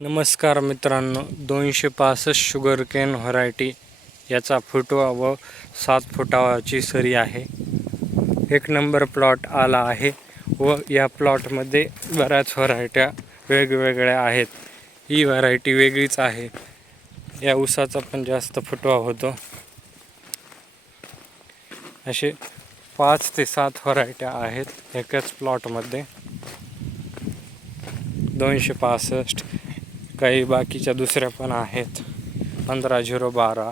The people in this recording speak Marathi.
नमस्कार मित्रांनो, 265 शुगर केन व्हरायटी याचा फुटवा व 7 फुटाची सरी आहे. एक नंबर प्लॉट आला आहे व या प्लॉटमध्ये बऱ्याच व्हरायट्या वेगवेगळ्या आहेत. ही व्हरायटी वेगळीच आहे. या ऊसाचा पण जास्त फुटवा होतो. असे 5 ते 7 व्हरायट्या आहेत एकाच प्लॉटमध्ये. 265 काही बाकीच्या दुसऱ्या पण आहेत. 15-0-12